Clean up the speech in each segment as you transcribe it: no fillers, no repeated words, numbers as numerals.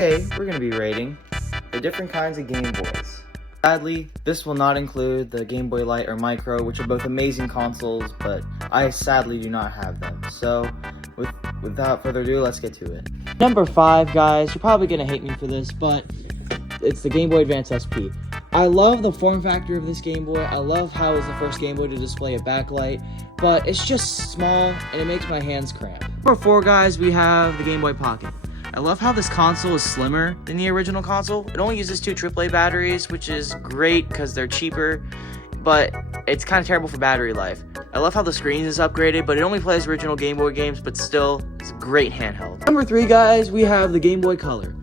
Today, we're going to be rating the different kinds of Game Boys. Sadly, this will not include the Game Boy Light or Micro, which are both amazing consoles, but I sadly do not have them. So, without further ado, let's get to it. Number 5, guys, you're probably going to hate me for this, but it's the Game Boy Advance SP. I love the form factor of this Game Boy. I love how it was the first Game Boy to display a backlight, but it's just small and it makes my hands cramp. Number 4, guys, we have the Game Boy Pocket. I love how this console is slimmer than the original console. It only uses 2 AAA batteries, which is great because they're cheaper, but it's kind of terrible for battery life. I love how the screen is upgraded, but it only plays original Game Boy games, but still, it's a great handheld. Number 3, guys, we have the Game Boy Color.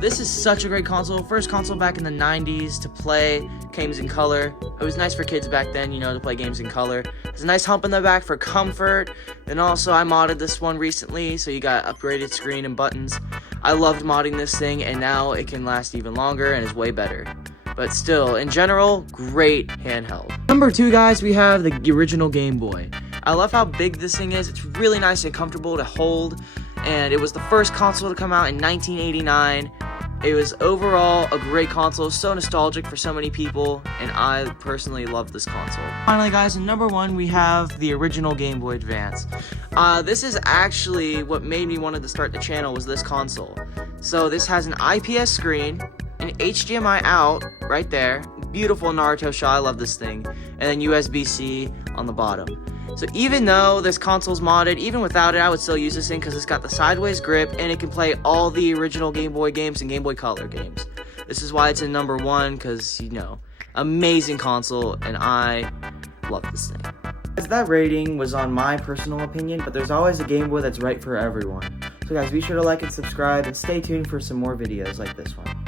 This is such a great console. First console back in the 90s to play games in color. It was nice for kids back then, to play games in color. There's a nice hump in the back for comfort. And also, I modded this one recently, so you got upgraded screen and buttons. I loved modding this thing, and now it can last even longer and is way better. But still, in general, great handheld. Number 2, guys, we have the original Game Boy. I love how big this thing is. It's really nice and comfortable to hold. And it was the first console to come out in 1989. It was overall a great console, so nostalgic for so many people, and I personally love this console. Finally, guys, in number 1, we have the original Game Boy Advance. This is actually what made me want to start the channel, was this console. So this has an IPS screen, an HDMI out right there, beautiful Naruto shot, I love this thing, and then USB-C on the bottom. So even though this console's modded, even without it, I would still use this thing because it's got the sideways grip and it can play all the original Game Boy games and Game Boy Color games. This is why it's in number 1 because, amazing console, and I love this thing. As that rating was on my personal opinion, but there's always a Game Boy that's right for everyone. So guys, be sure to like and subscribe and stay tuned for some more videos like this one.